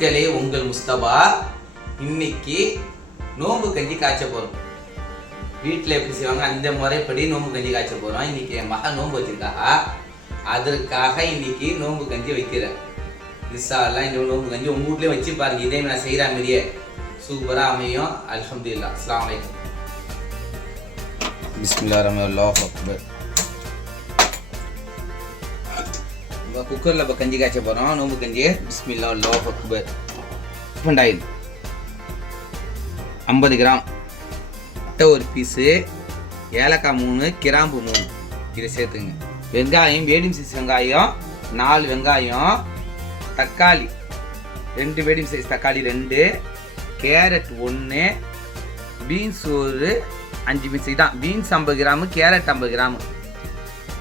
மக்களே உங்கள் முஸ்தபா. இன்னைக்கு நோம்பு கஞ்சி காய்ச்ச போறோம். வீட்டில் எப்படி செய்வாங்க? அந்த முறைப்படி நோன்பு கஞ்சி காய்ச்ச போறோம். இன்னைக்கு என் மகன் நோன்பு வச்சிருக்கா அதற்காக இன்னைக்கு நோன்பு கஞ்சி வைக்கிறேன் மிஸ்ஸாலாம் இந்த நோன்பு கஞ்சி உங்க வீட்லயே வச்சு பாருங்க. இதே நான் செய்கிற மாதிரியே. சூப்பரா அமையும். அலமதுல்லா அஸ்லாம் வலைக்கம் பிஸ்மில்லா ரஹ்மான் அல்லாஹ் அக்பர். இப்போ குக்கரில் இப்போ கஞ்சி காய்ச்ச போகிறோம் நோம்பு கஞ்சி பிஸ்மில்லா லோ அக்பர் ரிஃபண்ட் ஐம்பது கிராம் அட்டை ஒரு பீஸு ஏலக்காய் மூணு கிராம்பு மூணு இதை சேர்த்துங்க வெங்காயம் வேடிம் சைஸ் வெங்காயம் நாலு வெங்காயம் தக்காளி ரெண்டு வேடிம் சைஸ் தக்காளி ரெண்டு கேரட் ஒன்று பீன்ஸ் ஒரு அஞ்சு பீன்ஸ் தான் பீன்ஸ் ஐம்பது கிராமு கேரட் ஐம்பது கிராமு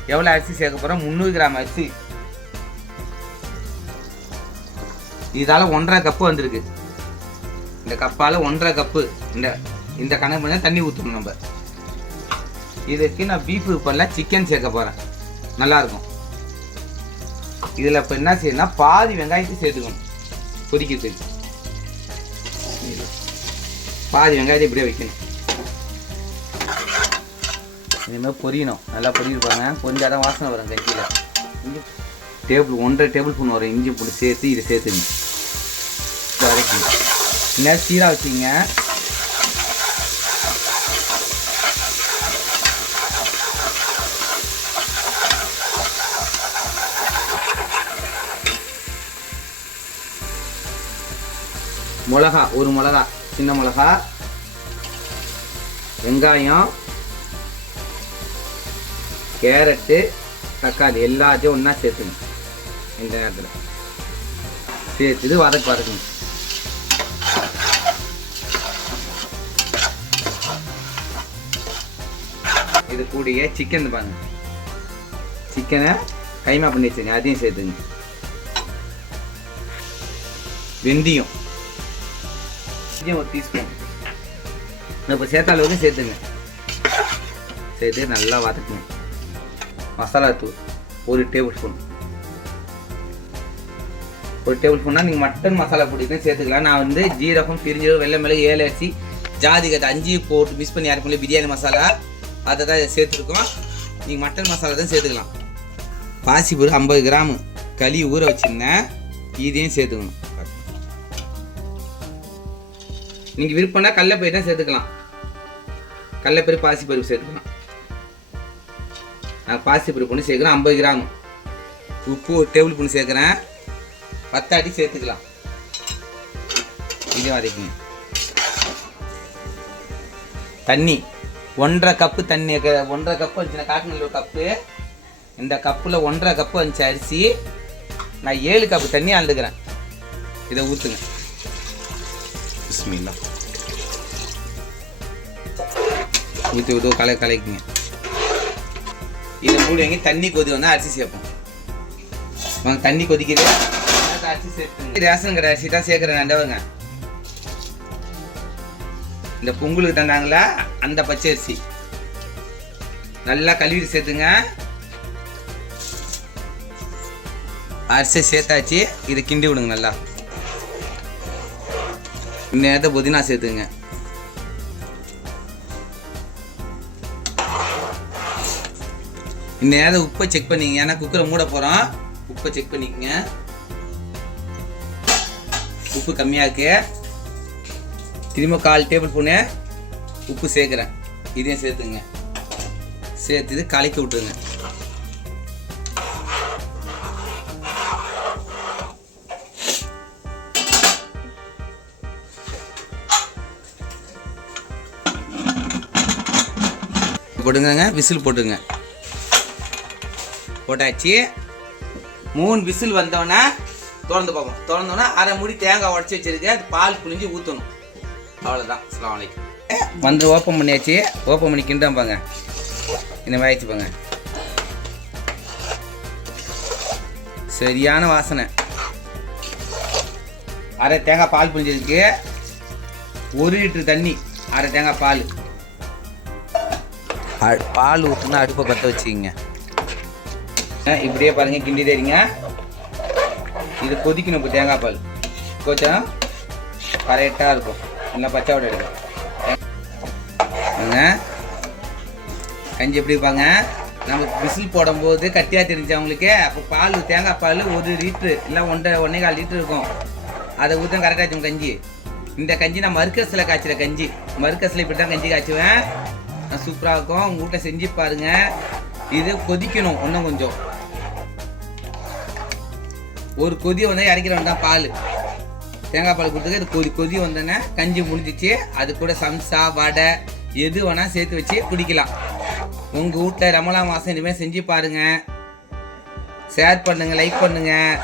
எவ்வளோ அரிசி சேர்க்க போகிறோம் முந்நூறு கிராம் அரிசி இதால் ஒன்றரை கப்பு வந்திருக்கு. இந்த கப்பால் ஒன்றரை கப்பு இந்த இந்த கணக்கு தண்ணி ஊற்றணும் நம்ம. இதுக்கு நான் பீஃபு பண்ணல சிக்கன் சேர்க்க போகிறேன் நல்லாயிருக்கும் இதில் இப்போ என்ன செய்யணும்னா பாதி வெங்காயத்தை சேர்த்துக்கணும். கொதிக்கிறதுக்கு பாதி வெங்காயத்தை இப்படியே வைக்கணும். இதுமாதிரி பொரியணும். நல்லா பொரியிருப்பாங்க கொஞ்சம் தான் வாசனை வரும் கஞ்சியில் டேபிள் ஒன்றரை டேபிள் ஸ்பூன் வரும் இஞ்சி போட்டு சேர்த்து இதை சேர்த்துங்க வதக்கணும் இல்லை சீராக வச்சிங்க மிளகா ஒரு மிளகா சின்ன மிளகா. வெங்காயம் கேரட்டு தக்காளி எல்லாத்தையும் ஒன்றா சேர்த்துங்க இந்த நேரத்தில். சேர்த்துட்டு வதக்கு வதக்குங்க இது கூடிய சிக்கன் பாருங்க. சிக்கனை கைமா பண்ணி வச்சுங்க அதையும் சேர்த்துங்க. வெந்தயம். வெந்தயம் ஒரு டீஸ்பூன் இப்போ சேர்த்த அளவுக்கு சேர்த்துங்க. சேர்த்து நல்லா வதக்குங்க. மசாலா தூள் ஒரு டேபிள் ஸ்பூன் ஒரு டேபிள் ஸ்பூன்னா நீங்கள் மட்டன் மசாலா பிடிக்கும் சேர்த்துக்கலாம். நான் வந்து ஜீரகம் பிரிஞ்சீரகம் வெள்ளை மிளகு ஏழு அரிசி ஜாதி கத்தை அஞ்சு போட்டு மிக்ஸ் பண்ணி யாருக்குள்ள பிரியாணி மசாலா அதை தான் இதை சேர்த்துருக்கோம். நீங்கள் மட்டன் மசாலா தான் சேர்த்துக்கலாம். பாசிப்பூர் ஐம்பது கிராமு. களி ஊற வச்சுருந்தேன் இதையும் சேர்த்துக்கணும். நீங்கள் விருப்பம்னா கடலப்பயிர் தான் சேர்த்துக்கலாம். கடலப்பயிர் பாசிப்பருப்பு சேர்த்துக்கலாம். நான் பாசிப்பருப்பு ஒன்று சேர்க்குறேன் ஐம்பது கிராம். உப்பு ஒரு டேபிள் ஸ்பூன் சேர்க்குறேன். பத்தாட்டி சேர்த்துக்கலாம். இது வதக்கிங்க தண்ணி. ஒன்றரை கப்பு தண்ணி ஒன்றரை கப்பு வந்துச்சு காட்டுனல் ஒரு கப்பு. இந்த கப்பில் ஒன்றரை கப்பு வந்துச்சு அரிசி. நான் ஏழு கப்பு தண்ணி அழுதுக்கிறேன் இதை ஊற்றுங்க பிஸ்மில்லா. ஊற்றி ஊற்றி கலை கலைக்குங்க. இதை மூடி வாங்கி தண்ணி கொதி வந்து அரிசி சேர்ப்போம். வாங்க தண்ணி கொதிக்குது. அதுக்கு அரிசி சேர்த்துங்க ரேஷன் கடை அரிசி தான் சேர்க்குறேன் நண்டவங்க இந்த பொங்கலுக்கு தந்தாங்களா? அந்த பச்சை அரிசி நல்லா கழுவி சேர்த்துங்க. அரிசி சேர்த்தாச்சு. இதை கிண்டி விடுங்க நல்லா. நேரத்தை புதினா சேர்த்துங்க. இந்த நேரத்தை உப்பை செக் பண்ணிங்க ஏன்னா குக்கரை மூட போகிறோம் உப்பை செக் பண்ணிக்கங்க. உப்பு கம்மியாக இருக்கு. திரும்ப கால் டேபிள் ஸ்பூனு உப்பு சேர்க்குறேன். இதையும் சேர்த்துங்க. சேர்த்து இது கலக்கி விட்டுருங்க. போட்டுங்க விசில் போட்டுங்க. போட்டாச்சு. மூணு விசில் வந்தோடனே திறந்து பார்ப்போம். திறந்தோன்னே அரை மூடி தேங்காய் உடச்சி வச்சிருக்கு அது பால் புளிஞ்சு ஊற்றணும் அவ்வளோதான் அஸ்லாம் அலைக்கும். வந்து ஓப்பன் பண்ணியாச்சு. ஓப்பன் பண்ணி கிண்டாம் பாங்க இந்த மாதிரி ஆயிடுச்சு பாங்க சரியான வாசனை. அரை தேங்காய் பால் புரிஞ்சிருக்கு ஒரு லிட்டர் தண்ணி அரை தேங்காய் பால். அ- பால் ஊற்றுனா அடுப்பை பற்ற வச்சுக்கிங்க. இப்படியே பாருங்க கிண்டி தெரியுங்க இது கொதிக்கணும் இப்போ தேங்காய் பால். கொஞ்சம் கரெக்டாக இருக்கும். நல்லா பச்சை விட எடுக்கும் கஞ்சி எப்படி இருப்பாங்க நம்ம விசில் போடும்போது கட்டியாக தெரிஞ்சவங்களுக்கு அப்போ பால் தேங்காய் பால் ஒரு லிட்ரு இல்லை ஒன்றரை ஒன்றே கால் லிட்ரு இருக்கும். அதை ஊற்ற கரெக்டாக இருக்கும் கஞ்சி. இந்த கஞ்சி நான் மறுக்கசில் காய்ச்சிற கஞ்சி. மறுக்கசில் இப்படி தான் கஞ்சி காய்ச்சுவேன். சூப்பராக இருக்கும். உங்கள் வீட்டில் செஞ்சு பாருங்க. இது கொதிக்கணும் இன்னும் கொஞ்சம். ஒரு கொதி வந்தால் இறக்கிறவன் தான் பால். தேங்காய் பால் கொடுத்துக்கு அது கொதி கொதி வந்தோடனே கஞ்சி முடிஞ்சிச்சு அது கூட சம்சா வடை எது வேணால் சேர்த்து வச்சு குடிக்கலாம். உங்கள் வீட்டில் ரமலான் மாதம் இனிமேல் செஞ்சு பாருங்கள் ஷேர் பண்ணுங்கள் லைக் பண்ணுங்கள்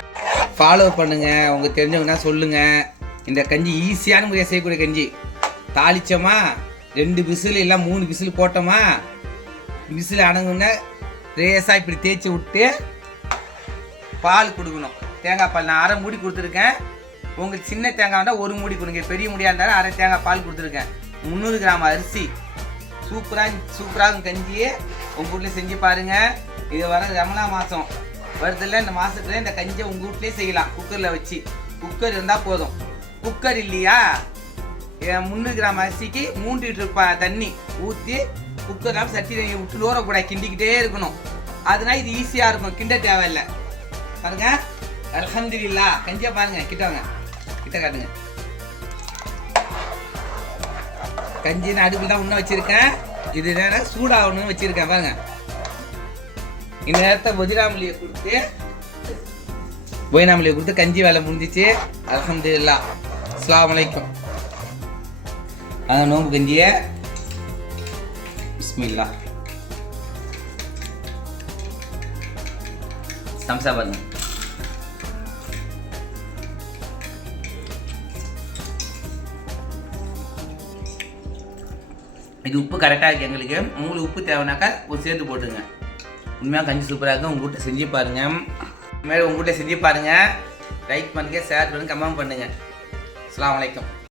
ஃபாலோ பண்ணுங்கள் உங்களுக்கு தெரிஞ்சவங்கன்னா சொல்லுங்கள் இந்த கஞ்சி ஈஸியான முறையாக செய்யக்கூடிய கஞ்சி. தாளிச்சோமா? ரெண்டு விசில் இல்லை மூணு விசில் போட்டோமா? விசில் அடங்குன ரேஸாக இப்படி தேய்ச்சி விட்டு பால் கொடுக்கணும். தேங்காய் பால் நான் அரை மூடி கொடுத்துருக்கேன். உங்களுக்கு சின்ன தேங்காய் இருந்தால் ஒரு மூடி கொடுங்க. பெரிய முடியாக இருந்தாலும் அரை தேங்காய் பால் கொடுத்துருக்கேன். முந்நூறு கிராம் அரிசி. சூப்பராக சூப்பராக கஞ்சியே. உங்கள் வீட்டில் செஞ்சு பாருங்கள் இது வர ரமணா மாதம் வருதில்ல இந்த மாதத்துல இந்த கஞ்சியை உங்கள் வீட்லேயே செய்யலாம். குக்கரில் வச்சு. குக்கர் இருந்தால் போதும். குக்கர் இல்லையா? முந்நூறு கிராம் அரிசிக்கு மூன்று லிட்டர் ப தண்ணி ஊற்றி குக்கர்லாம் சட்டி தண்ணி விட்டு ஊறக்கூடாது கிண்டிக்கிட்டே இருக்கணும். அதனால் இது ஈஸியாக இருக்கும். கிண்ட தேவையில்லை. பாருங்க. அல்ஹம்துலில்லா கஞ்சியாக பாருங்கள் கிட்ட வாங்க கிட்ட காட்டுங்க. கஞ்சி நான் அடுப்பில் தான் இன்னும் வச்சிருக்கேன். இது நேரம் சூடாகணும்னு வச்சிருக்கேன் பாருங்க. இந்த நேரத்தை பொதிராமலியை கொடுத்து பொய்னாமலியை கொடுத்து கஞ்சி வேலை முடிஞ்சிச்சு. அல்ஹம்துலில்லா. அஸ்ஸலாமு அலைக்கும். அந்த நோம்பு கஞ்சியை. பிஸ்மில்லா. சம்சா பாருங்க. இது உப்பு கரெக்டாக இருக்குது எங்களுக்கு. உங்களுக்கு உப்பு தேவைனாக்கா ஒரு சேர்த்து போட்டுங்க உண்மையாக கஞ்சி சூப்பராக இருக்கும் உங்கள் வீட்டில் செஞ்சு பாருங்கள் மேலே உங்கள் வீட்டில் செஞ்சு பாருங்கள் லைக் பண்ணுங்கள் ஷேர் பண்ணுங்கள் கமெண்ட் பண்ணுங்கள் அஸ்ஸலாமு வலைக்கம்